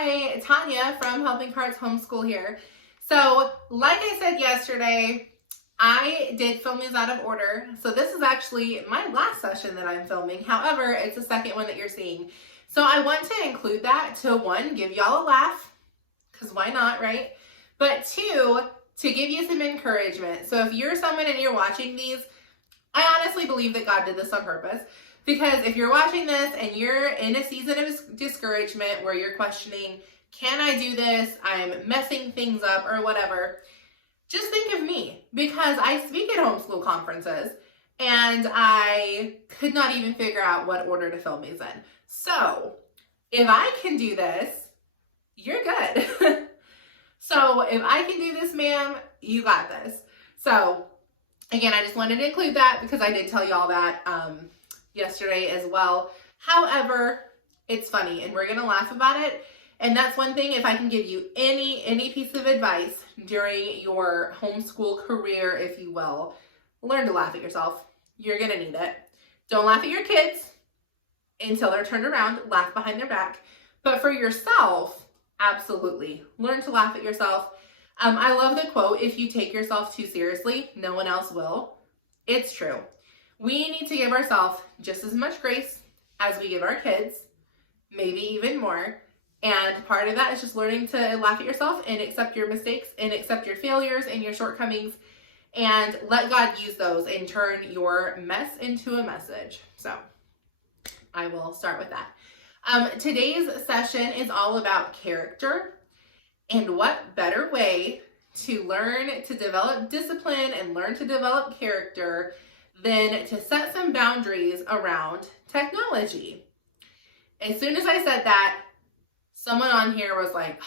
Hi, Tanya from Helping Hearts Homeschool here. So, like I said yesterday, I did film these out of order. So this is actually my last session that I'm filming. However, it's the second one that you're seeing. So I want to include that to one, give y'all a laugh, because why not, right? But two, to give you some encouragement. So if you're someone and you're watching these, I honestly believe that God did this on purpose. Because if you're watching this and you're in a season of discouragement where you're questioning, can I do this? I'm messing things up or whatever. Just think of me, because I speak at homeschool conferences and I could not even figure out what order to film these in. So if I can do this, you're good. So if I can do this, ma'am, you got this. So again, I just wanted to include that because I did tell you all that yesterday as well. However, it's funny and we're going to laugh about it. And that's one thing, if I can give you any piece of advice during your homeschool career, if you will, learn to laugh at yourself. You're going to need it. Don't laugh at your kids until they're turned around. Laugh behind their back. But for yourself, absolutely. Learn to laugh at yourself. I love the quote, if you take yourself too seriously, no one else will. It's true. We need to give ourselves just as much grace as we give our kids, maybe even more. And part of that is just learning to laugh at yourself and accept your mistakes and accept your failures and your shortcomings and let God use those and turn your mess into a message. So I will start with that. Today's session is all about character, and what better way to learn to develop discipline and learn to develop character than to set some boundaries around technology. As soon as I said that, someone on here was like,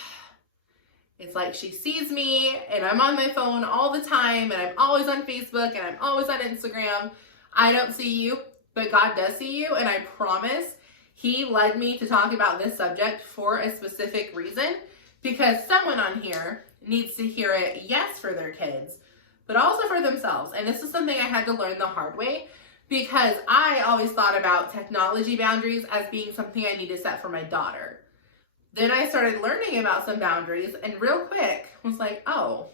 it's like she sees me and I'm on my phone all the time and I'm always on Facebook and I'm always on Instagram. I don't see you, but God does see you, and I promise He led me to talk about this subject for a specific reason, because someone on here needs to hear it, yes, for their kids, but also for themselves. And this is something I had to learn the hard way, because I always thought about technology boundaries as being something I need to set for my daughter. Then I started learning about some boundaries and real quick was like, oh,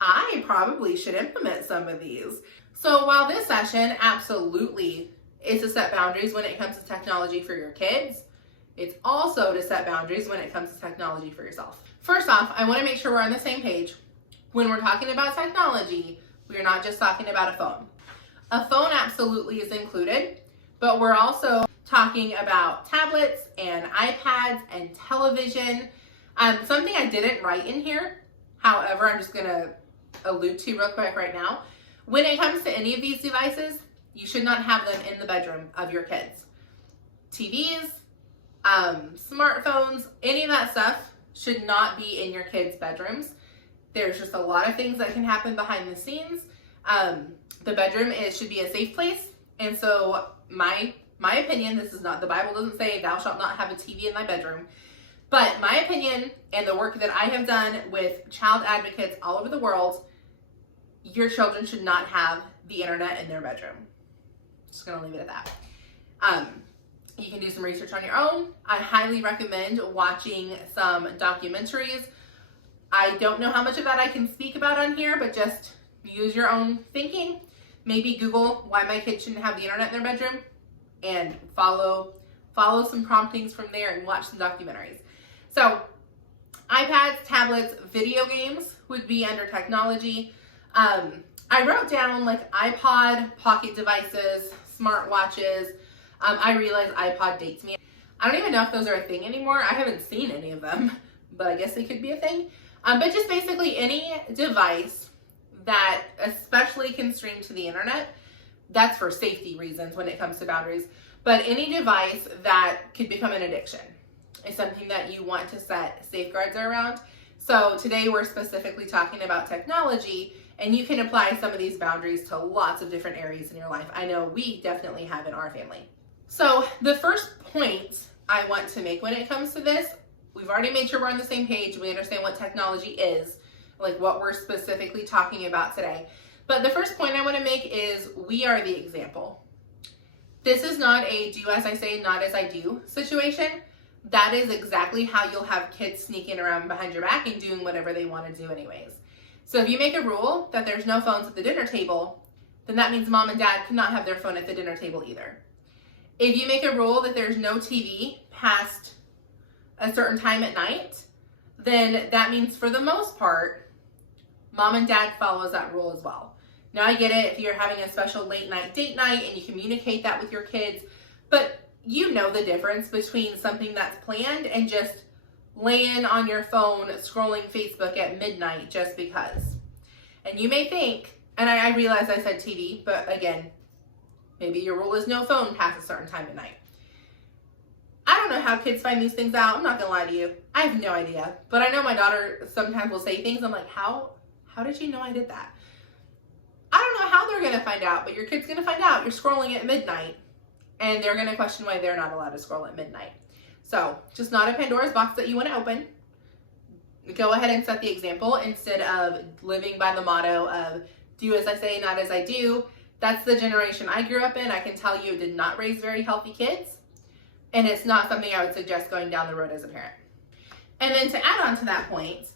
I probably should implement some of these. So while this session absolutely is to set boundaries when it comes to technology for your kids, it's also to set boundaries when it comes to technology for yourself. First off, I want to make sure we're on the same page. When we're talking about technology, we're not just talking about a phone. A phone absolutely is included, but we're also talking about tablets and iPads and television. Something I didn't write in here, however, I'm just going to allude to real quick right now. When it comes to any of these devices, you should not have them in the bedroom of your kids. TVs, smartphones, any of that stuff should not be in your kids' bedrooms. There's just a lot of things that can happen behind the scenes. The bedroom should be a safe place. And so my opinion, this is not, the Bible doesn't say thou shalt not have a TV in thy bedroom, but my opinion and the work that I have done with child advocates all over the world, your children should not have the internet in their bedroom. Just gonna leave it at that. You can do some research on your own. I highly recommend watching some documentaries. I don't know how much of that I can speak about on here, but just use your own thinking. Maybe Google why my kids shouldn't have the internet in their bedroom and follow some promptings from there and watch some documentaries. So iPads, tablets, video games would be under technology. I wrote down like iPod, pocket devices, smartwatches. I realize iPod dates me. I don't even know if those are a thing anymore. I haven't seen any of them, but I guess they could be a thing. But just basically any device that especially can stream to the internet, that's for safety reasons when it comes to boundaries. But any device that could become an addiction is something that you want to set safeguards around. So today we're specifically talking about technology, and you can apply some of these boundaries to lots of different areas in your life. I know we definitely have in our family. So the first point I want to make when it comes to this, we've already made sure we're on the same page. We understand what technology is, like what we're specifically talking about today. But the first point I want to make is we are the example. This is not a do as I say, not as I do situation. that is exactly how you'll have kids sneaking around behind your back and doing whatever they want to do anyways. So if you make a rule that there's no phones at the dinner table, then that means mom and dad cannot have their phone at the dinner table either. If you make a rule that there's no TV past a certain time at night, then that means for the most part, mom and dad follows that rule as well. Now I get it if you're having a special late night date night and you communicate that with your kids, but you know the difference between something that's planned and just laying on your phone scrolling Facebook at midnight just because. And you may think, and I realize I said TV, but again, maybe your rule is no phone past a certain time at night. I don't know how kids find these things out. I'm not gonna lie to you. I have no idea. But I know my daughter sometimes will say things. I'm like, how did you know I did that? I don't know how they're gonna find out, but your kid's gonna find out you're scrolling at midnight, and they're gonna question why they're not allowed to scroll at midnight. So just not a Pandora's box that you wanna open. Go ahead and set the example instead of living by the motto of do as I say, not as I do. That's the generation I grew up in. I can tell you it did not raise very healthy kids. And it's not something I would suggest going down the road as a parent. And then to add on to that point,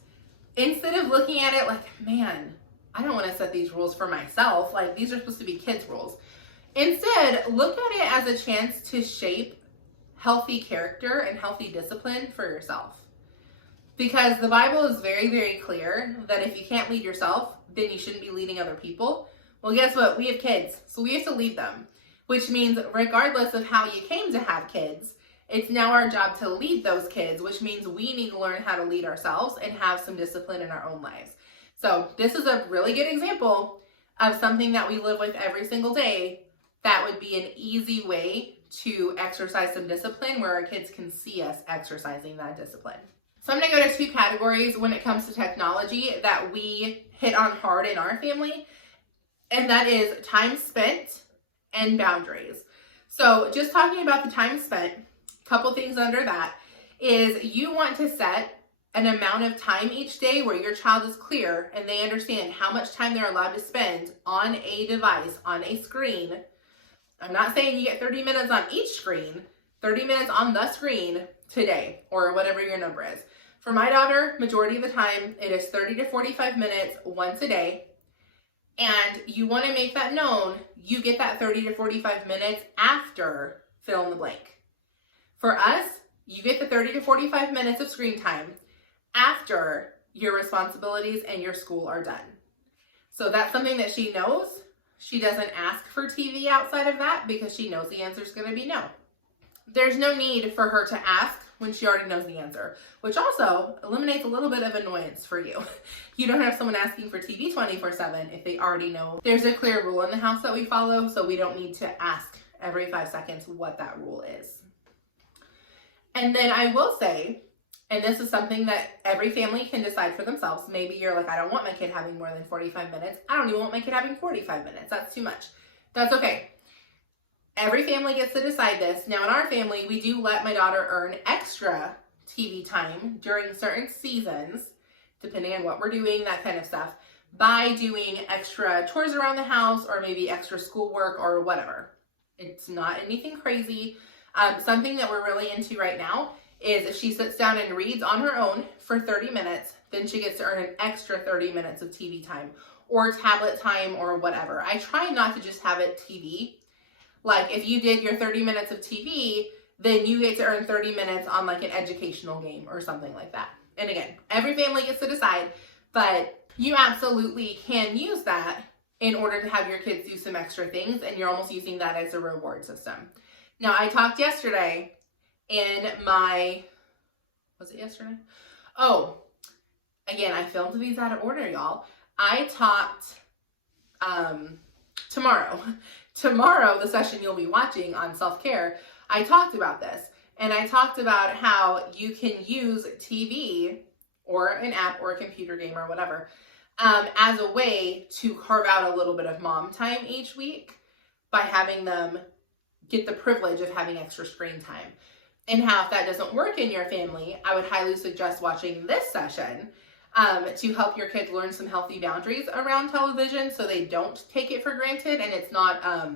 instead of looking at it like, man, I don't want to set these rules for myself. Like, these are supposed to be kids' rules. Instead, look at it as a chance to shape healthy character and healthy discipline for yourself. Because the Bible is very, very clear that if you can't lead yourself, then you shouldn't be leading other people. Well, guess what? We have kids, so we have to lead them. Which means regardless of how you came to have kids, it's now our job to lead those kids, which means we need to learn how to lead ourselves and have some discipline in our own lives. So this is a really good example of something that we live with every single day that would be an easy way to exercise some discipline where our kids can see us exercising that discipline. So I'm going to go to two categories when it comes to technology that we hit on hard in our family, and that is time spent and boundaries. So just talking about the time spent, a couple things under that is you want to set an amount of time each day where your child is clear and they understand how much time they're allowed to spend on a device, on a screen. I'm not saying you get 30 minutes on each screen, 30 minutes on the screen today or whatever your number is. For my daughter, majority of the time, it is 30 to 45 minutes once a day. And you want to make that known, you get that 30 to 45 minutes after fill in the blank. For us, you get the 30 to 45 minutes of screen time after your responsibilities and your school are done. So that's something that she knows. She doesn't ask for TV outside of that because she knows the answer is going to be no. There's no need for her to ask when she already knows the answer, which also eliminates a little bit of annoyance for you. You don't have someone asking for TV 24/7 if they already know. There's a clear rule in the house that we follow, so we don't need to ask every 5 seconds what that rule is. And then I will say, and this is something that every family can decide for themselves. Maybe you're like, I don't want my kid having more than 45 minutes. I don't even want my kid having 45 minutes. That's too much. That's okay. Every family gets to decide this. Now in our family, we do let my daughter earn extra TV time during certain seasons, depending on what we're doing, that kind of stuff, by doing extra chores around the house or maybe extra schoolwork or whatever. It's not anything crazy. Something that we're really into right now is if she sits down and reads on her own for 30 minutes, then she gets to earn an extra 30 minutes of TV time or tablet time or whatever. I try not to just have it TV. Like if you did your 30 minutes of TV, then you get to earn 30 minutes on like an educational game or something like that. And again, every family gets to decide, but you absolutely can use that in order to have your kids do some extra things, and you're almost using that as a reward system. Now, I talked yesterday in my, was it yesterday? Oh, again, I filmed these out of order, y'all. I talked tomorrow, the session you'll be watching on self-care, I talked about this. And I talked about how you can use TV or an app or a computer game or whatever as a way to carve out a little bit of mom time each week by having them get the privilege of having extra screen time. And how if that doesn't work in your family, I would highly suggest watching this session to help your kids learn some healthy boundaries around television so they don't take it for granted and it's not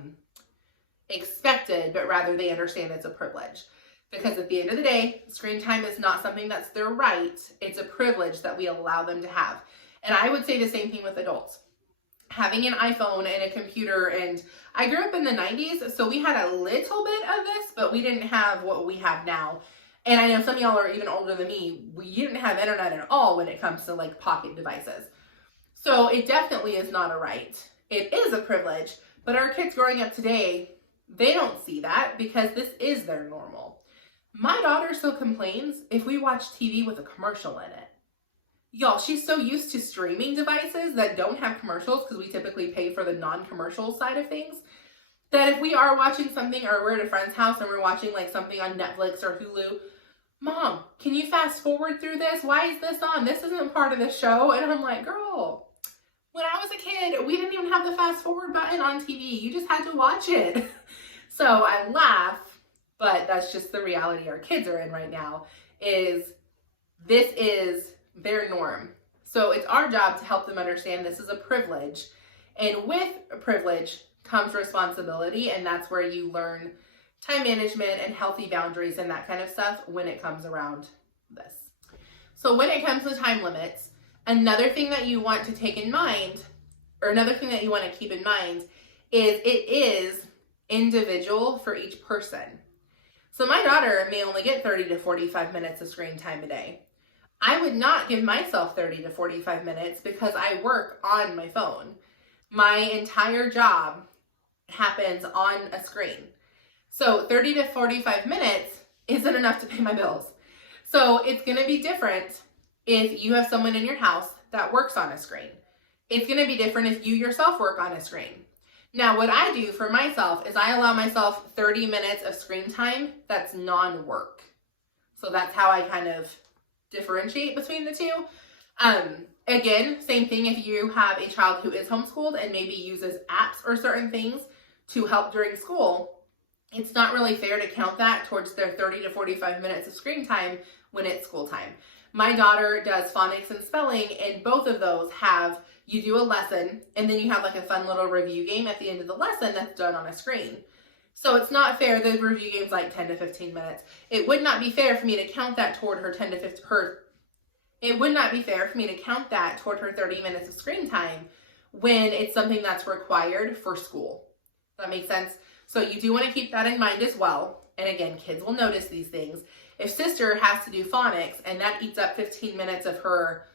expected, but rather they understand it's a privilege. Because at the end of the day, screen time is not something that's their right. It's a privilege that we allow them to have. And I would say the same thing with adults. Having an iPhone and a computer, and I grew up in the 90s, so we had a little bit of this, but we didn't have what we have now. And I know some of y'all are even older than me. You didn't have internet at all when it comes to like pocket devices. So it definitely is not a right. It is a privilege, but our kids growing up today, they don't see that because this is their normal. My daughter still complains if we watch TV with a commercial in it. Y'all, she's so used to streaming devices that don't have commercials because we typically pay for the non-commercial side of things, that if we are watching something or we're at a friend's house and we're watching like something on Netflix or Hulu, Mom, can you fast forward through this? Why is this on? This isn't part of the show. And I'm like, girl, when I was a kid, we didn't even have the fast forward button on TV. You just had to watch it. So I laugh, but that's just the reality our kids are in right now, is this is their norm. So it's our job to help them understand this is a privilege. And with a privilege comes responsibility, and that's where you learn time management and healthy boundaries and that kind of stuff when it comes around this. So when it comes to time limits, another thing that you want to take in mind, or another thing that you want to keep in mind, is it is individual for each person. So my daughter may only get 30 to 45 minutes of screen time a day. I would not give myself 30 to 45 minutes because I work on my phone. My entire job happens on a screen. So 30 to 45 minutes isn't enough to pay my bills. So it's going to be different if you have someone in your house that works on a screen. It's going to be different if you yourself work on a screen. Now, what I do for myself is I allow myself 30 minutes of screen time that's non-work. So that's how I kind of differentiate between the two. Again, same thing if you have a child who is homeschooled and maybe uses apps or certain things to help during school. It's not really fair to count that towards their 30 to 45 minutes of screen time when it's school time. My daughter does phonics and spelling, and both of those have, you do a lesson, and then you have like a fun little review game at the end of the lesson that's done on a screen. So it's not fair. The review game's like 10 to 15 minutes. It would not be fair for me to count that toward her 10 to 15, it would not be fair for me to count that toward her 30 minutes of screen time when it's something that's required for school. Does that make sense? So you do want to keep that in mind as well. And again, kids will notice these things. If sister has to do phonics and that eats up 15 minutes of her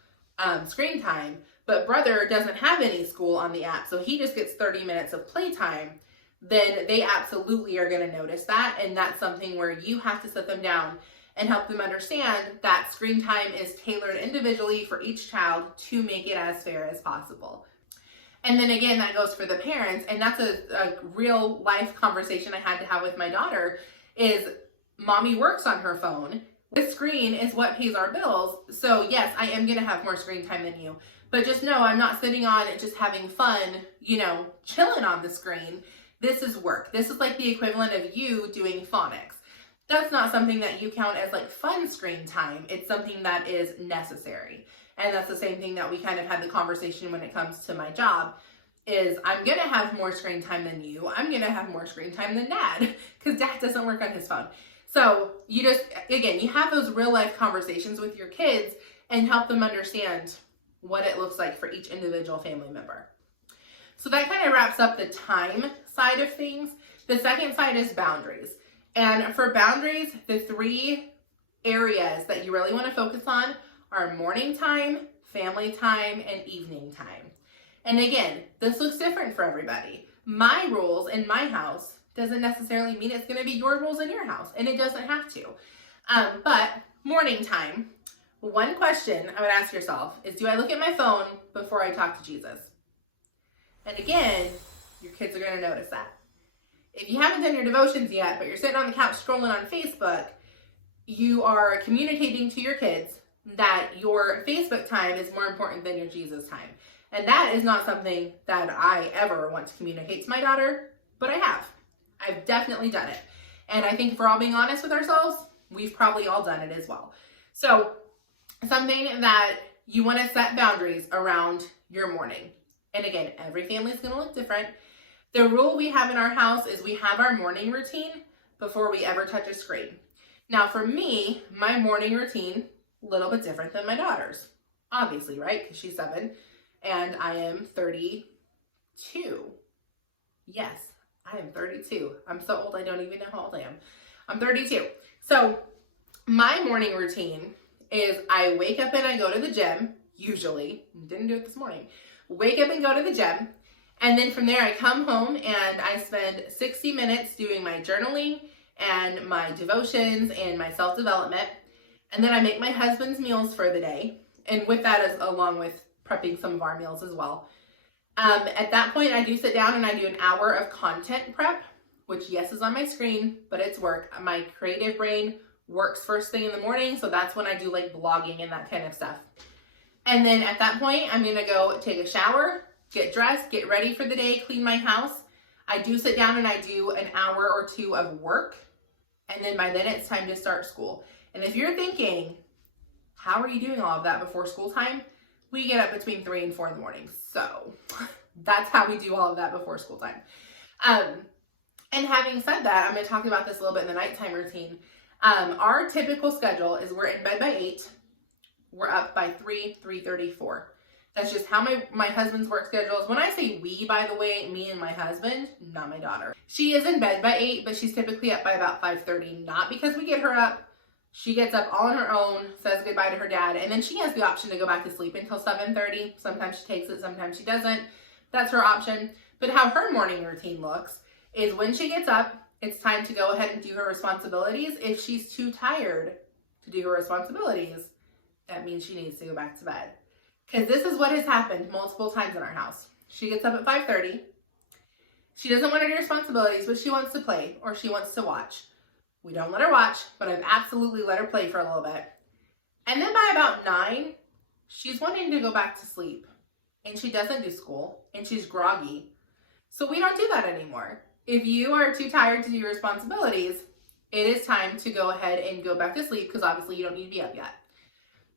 screen time, but brother doesn't have any school on the app, so he just gets 30 minutes of playtime, then they absolutely are going to notice that. And that's something where you have to sit them down and help them understand that screen time is tailored individually for each child to make it as fair as possible. And then again, that goes for the parents, and that's a real life conversation I had to have with my daughter, is mommy works on her phone. The screen is what pays our bills. So yes, I am going to have more screen time than you, but just know I'm not sitting on it just having fun, chilling on the screen. This is work. This is like the equivalent of you doing phonics. That's not something that you count as like fun screen time. It's something that is necessary. And that's the same thing that we kind of had the conversation when it comes to my job, is I'm going to have more screen time than you. I'm going to have more screen time than dad because dad doesn't work on his phone. So you just, again, you have those real life conversations with your kids and help them understand what it looks like for each individual family member. So that kind of wraps up the time side of things. The second side is boundaries. And for boundaries, the three areas that you really want to focus on are morning time, family time, and evening time. And again, this looks different for everybody. My rules in my house doesn't necessarily mean it's going to be your rules in your house, and it doesn't have to. But morning time, one question I would ask yourself is, do I look at my phone before I talk to Jesus? And again, your kids are going to notice that. If you haven't done your devotions yet, but you're sitting on the couch scrolling on Facebook, you are communicating to your kids that your Facebook time is more important than your Jesus time. And that is not something that I ever want to communicate to my daughter, but I have. I've definitely done it. And I think if we're all being honest with ourselves, we've probably all done it as well. So something that you want to set boundaries around your morning. And again, every family is going to look different. The rule we have in our house is we have our morning routine before we ever touch a screen. Now for me, my morning routine, a little bit different than my daughter's. Obviously, right? Because she's 7 and I am 32. Yes, I am 32. I'm so old I don't even know how old I am. I'm 32. So my morning routine is I wake up and I go to the gym, usually. Didn't do it this morning. Wake up and go to the gym. And then from there I come home and I spend 60 minutes doing my journaling and my devotions and my self-development. And then I make my husband's meals for the day. And with that is along with prepping some of our meals as well. At that point, I do sit down and I do an hour of content prep, which yes is on my screen, but it's work. My creative brain works first thing in the morning. So that's when I do like blogging and that kind of stuff. And then at that point, I'm going to go take a shower, get dressed, get ready for the day, clean my house. I do sit down and I do an hour or two of work. And then by then it's time to start school. And if you're thinking, how are you doing all of that before school time? We get up between 3 and 4 in the morning. So that's how we do all of that before school time. And having said that, I'm going to talk about this a little bit in the nighttime routine. Our typical schedule is we're in bed by 8. We're up by 3:34. That's just how my husband's work schedule is. When I say we, by the way, me and my husband, not my daughter. She is in bed by 8, but she's typically up by about 5:30. Not because we get her up. She gets up all on her own, says goodbye to her dad, and then she has the option to go back to sleep until 7:30. Sometimes she takes it, sometimes she doesn't. That's her option. But how her morning routine looks is when she gets up, it's time to go ahead and do her responsibilities. If she's too tired to do her responsibilities, that means she needs to go back to bed. Because this is what has happened multiple times in our house. She gets up at 5:30. She doesn't want to do responsibilities, but she wants to play or she wants to watch. We don't let her watch, but I've absolutely let her play for a little bit. And then by about 9, she's wanting to go back to sleep. And she doesn't do school. And she's groggy. So we don't do that anymore. If you are too tired to do your responsibilities, it is time to go ahead and go back to sleep because obviously you don't need to be up yet.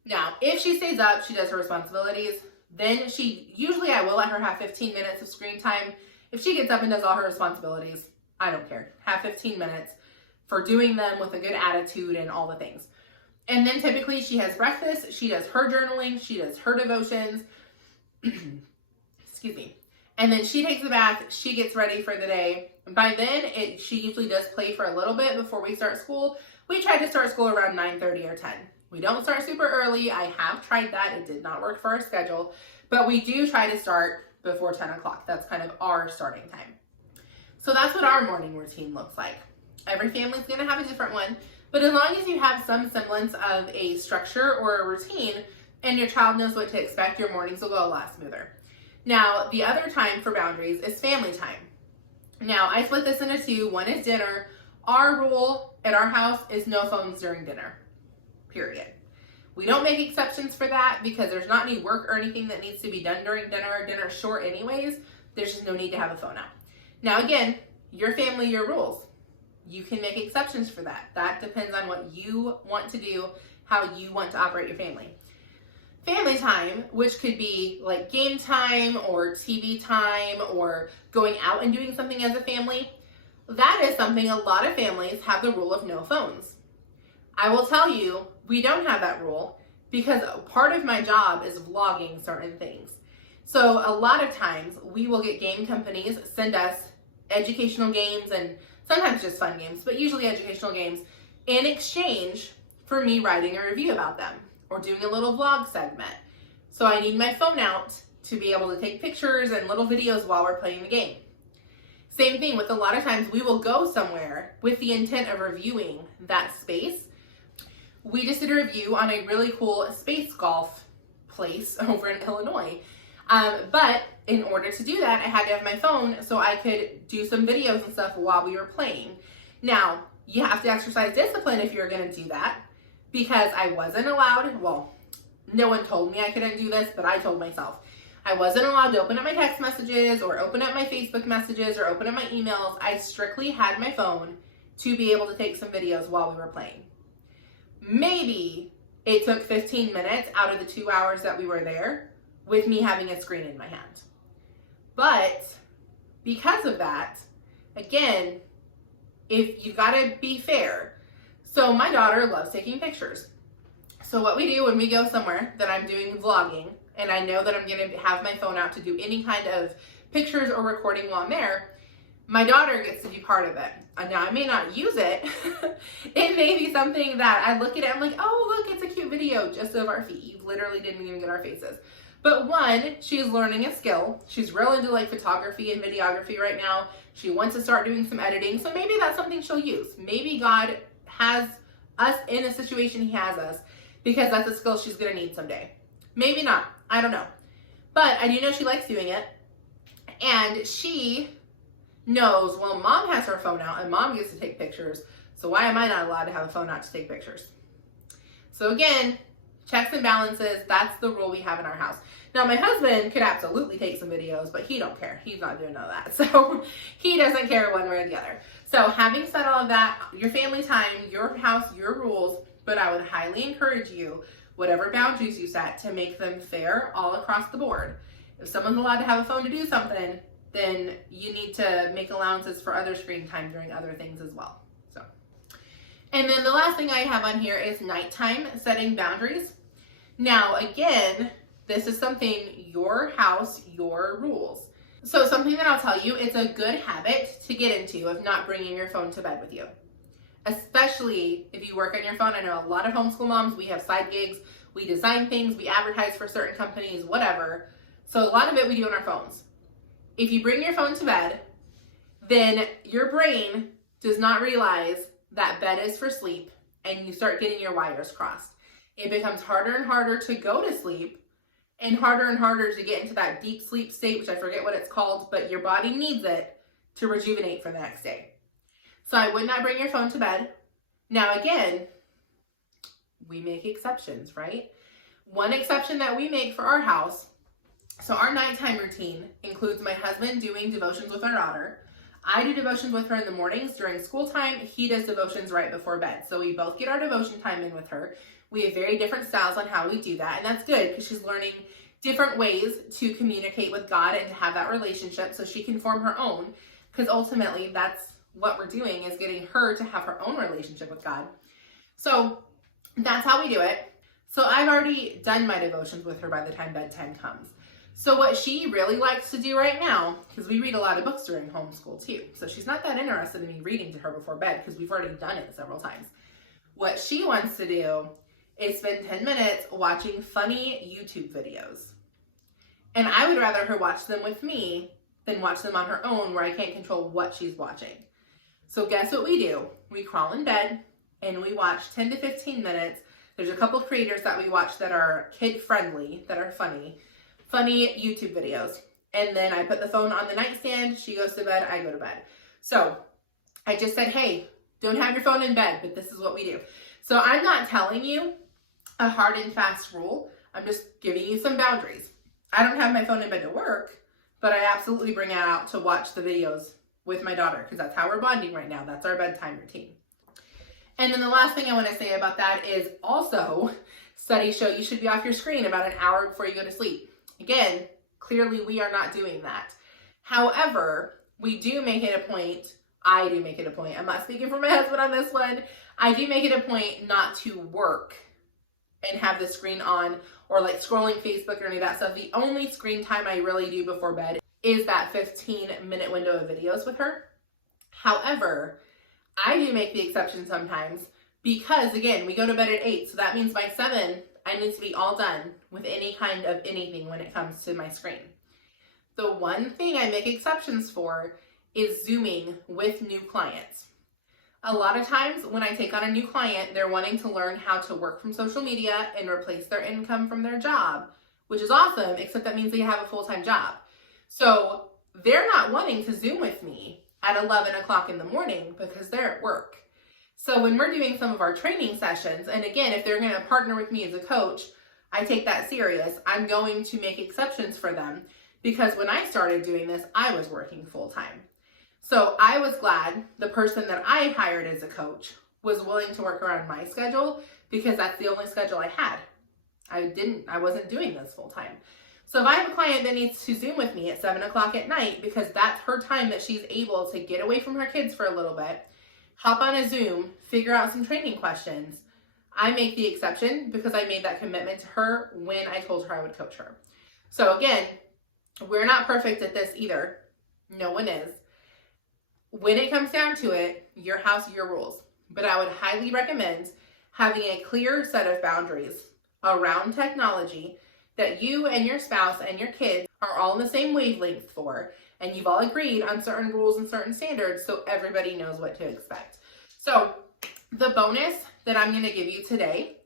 Now, if she stays up, she does her responsibilities, then usually I will let her have 15 minutes of screen time. If she gets up and does all her responsibilities, I don't care. Have 15 minutes for doing them with a good attitude and all the things. And then typically she has breakfast, she does her journaling, she does her devotions, excuse me. And then she takes a bath, she gets ready for the day. By then, she usually does play for a little bit before we start school. We try to start school around 9:30 or 10. We don't start super early. I have tried that. It did not work for our schedule. But we do try to start before 10 o'clock. That's kind of our starting time. So that's what our morning routine looks like. Every family's going to have a different one. But as long as you have some semblance of a structure or a routine and your child knows what to expect, your mornings will go a lot smoother. Now, the other time for boundaries is family time. Now, I split this into 2. One is dinner. Our rule at our house is no phones during dinner. Period. We don't make exceptions for that because there's not any work or anything that needs to be done during dinner. Dinner's short anyways. There's just no need to have a phone out. Now again, your family, your rules. You can make exceptions for that. That depends on what you want to do, how you want to operate your family. Family time, which could be like game time or TV time or going out and doing something as a family, that is something a lot of families have the rule of no phones. I will tell you, we don't have that rule because part of my job is vlogging certain things. So a lot of times we will get game companies send us educational games and sometimes just fun games, but usually educational games in exchange for me writing a review about them or doing a little vlog segment. So I need my phone out to be able to take pictures and little videos while we're playing the game. Same thing with a lot of times we will go somewhere with the intent of reviewing that space. We just did a review on a really cool space golf place over in Illinois. But in order to do that, I had to have my phone so I could do some videos and stuff while we were playing. Now, you have to exercise discipline if you're going to do that because I wasn't allowed, well, no one told me I couldn't do this, but I told myself. I wasn't allowed to open up my text messages or open up my Facebook messages or open up my emails. I strictly had my phone to be able to take some videos while we were playing. Maybe it took 15 minutes out of the 2 hours that we were there with me having a screen in my hand. But because of that, again, if you gotta be fair. So my daughter loves taking pictures. So what we do when we go somewhere that I'm doing vlogging, and I know that I'm going to have my phone out to do any kind of pictures or recording while I'm there, my daughter gets to be part of it. Now, I may not use it. It may be something that I look at it, I'm like, oh, look, it's a cute video just of our feet. You literally didn't even get our faces. But one, she's learning a skill. She's real into like photography and videography right now. She wants to start doing some editing. So maybe that's something she'll use. Maybe God has us in a situation he has us because that's a skill she's going to need someday. Maybe not. I don't know. But I do know she likes doing it. And she knows, well, mom has her phone out and mom gets to take pictures. So why am I not allowed to have a phone out to take pictures? So again, checks and balances, that's the rule we have in our house. Now, my husband could absolutely take some videos, but he don't care. He's not doing all that. So he doesn't care one way or the other. So having said all of that, your family time, your house, your rules, but I would highly encourage you, whatever boundaries you set, to make them fair all across the board. If someone's allowed to have a phone to do something, then you need to make allowances for other screen time during other things as well. So, and then the last thing I have on here is nighttime setting boundaries. Now, again, this is something, your house, your rules. So something that I'll tell you, it's a good habit to get into of not bringing your phone to bed with you. Especially if you work on your phone. I know a lot of homeschool moms, we have side gigs, we design things, we advertise for certain companies, whatever. So a lot of it we do on our phones. If you bring your phone to bed, then your brain does not realize that bed is for sleep and you start getting your wires crossed. It becomes harder and harder to go to sleep and harder to get into that deep sleep state, which I forget what it's called, but your body needs it to rejuvenate for the next day. So I would not bring your phone to bed. Now again, we make exceptions, right? One exception that we make for our house, so our nighttime routine includes my husband doing devotions with our daughter. I do devotions with her in the mornings during school time. He does devotions right before bed. So we both get our devotion time in with her. We have very different styles on how we do that. And that's good because she's learning different ways to communicate with God and to have that relationship so she can form her own. Because ultimately that's what we're doing, is getting her to have her own relationship with God. So that's how we do it. So I've already done my devotions with her by the time bedtime comes. So what she really likes to do right now, because we read a lot of books during homeschool too, so she's not that interested in me reading to her before bed because we've already done it several times. What she wants to do is spend 10 minutes watching funny YouTube videos. And I would rather her watch them with me than watch them on her own where I can't control what she's watching. So guess what we do? We crawl in bed and we watch 10 to 15 minutes. There's a couple creators that we watch that are kid-friendly, that are funny YouTube videos. And then I put the phone on the nightstand, she goes to bed, I go to bed. So I just said, hey, don't have your phone in bed, but this is what we do. So I'm not telling you a hard and fast rule. I'm just giving you some boundaries. I don't have my phone in bed to work, but I absolutely bring it out to watch the videos with my daughter because that's how we're bonding right now. That's our bedtime routine. And then the last thing I want to say about that is also studies show you should be off your screen about an hour before you go to sleep. Again, clearly we are not doing that. However, we do make it a point, I do make it a point, I'm not speaking for my husband on this one, I do make it a point not to work and have the screen on or like scrolling Facebook or any of that stuff. The only screen time I really do before bed is that 15-minute window of videos with her. However, I do make the exception sometimes because, again, we go to bed at 8, so that means by 7, I need to be all done with any kind of anything when it comes to my screen. The one thing I make exceptions for is Zooming with new clients. A lot of times when I take on a new client, they're wanting to learn how to work from social media and replace their income from their job, which is awesome, except that means they have a full-time job. So they're not wanting to Zoom with me at 11 o'clock in the morning because they're at work. So when we're doing some of our training sessions, and again, if they're going to partner with me as a coach, I take that serious. I'm going to make exceptions for them because when I started doing this, I was working full time. So I was glad the person that I hired as a coach was willing to work around my schedule because that's the only schedule I had. I wasn't doing this full time. So if I have a client that needs to Zoom with me at 7 o'clock at night because that's her time that she's able to get away from her kids for a little bit, hop on a Zoom, figure out some training questions. I make the exception because I made that commitment to her when I told her I would coach her. So again, we're not perfect at this either. No one is. When it comes down to it, your house, your rules. But I would highly recommend having a clear set of boundaries around technology that you and your spouse and your kids are all in the same wavelength for, and you've all agreed on certain rules and certain standards so everybody knows what to expect. So the bonus that I'm going to give you today,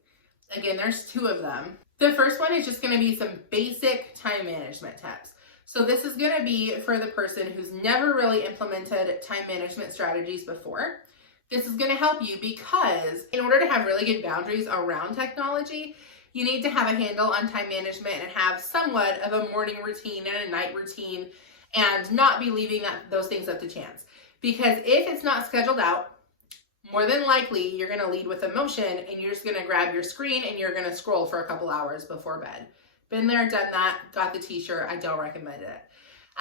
again, there's 2 of them. The first one is just going to be some basic time management tips. So this is going to be for the person who's never really implemented time management strategies before. This is going to help you because in order to have really good boundaries around technology, you need to have a handle on time management and have somewhat of a morning routine and a night routine and not be leaving those things up to chance. Because if it's not scheduled out, more than likely you're going to lead with emotion and you're just going to grab your screen and you're going to scroll for a couple hours before bed. Been there, done that, got the t-shirt. I don't recommend it.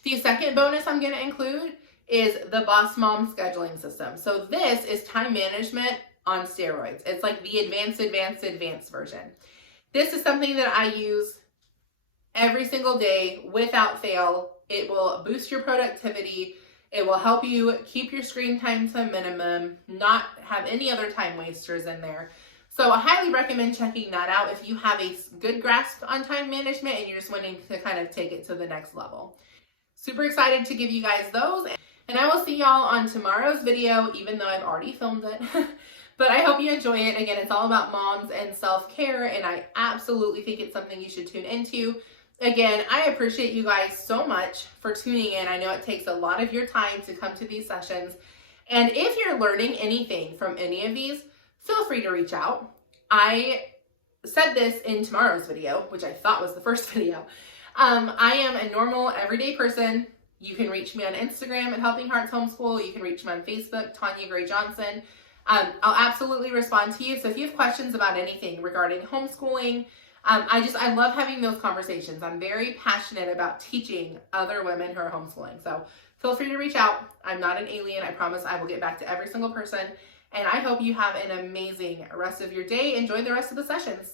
The second bonus I'm going to include is the Boss Mom scheduling system. So this is time management on steroids. It's like the advanced version. This is something that I use every single day without fail. It will boost your productivity. It will help you keep your screen time to a minimum, not have any other time wasters in there. So I highly recommend checking that out if you have a good grasp on time management and you're just wanting to kind of take it to the next level. Super excited to give you guys those. And I will see y'all on tomorrow's video, even though I've already filmed it. But I hope you enjoy it. Again, it's all about moms and self-care, and I absolutely think it's something you should tune into. Again, I appreciate you guys so much for tuning in. I know it takes a lot of your time to come to these sessions. And if you're learning anything from any of these, feel free to reach out. I said this in tomorrow's video, which I thought was the first video. I am a normal, everyday person. You can reach me on Instagram at Helping Hearts Homeschool. You can reach me on Facebook, Tanya Gray Johnson. I'll absolutely respond to you. So if you have questions about anything regarding homeschooling, I love having those conversations. I'm very passionate about teaching other women who are homeschooling. So feel free to reach out. I'm not an alien. I promise I will get back to every single person. And I hope you have an amazing rest of your day. Enjoy the rest of the sessions.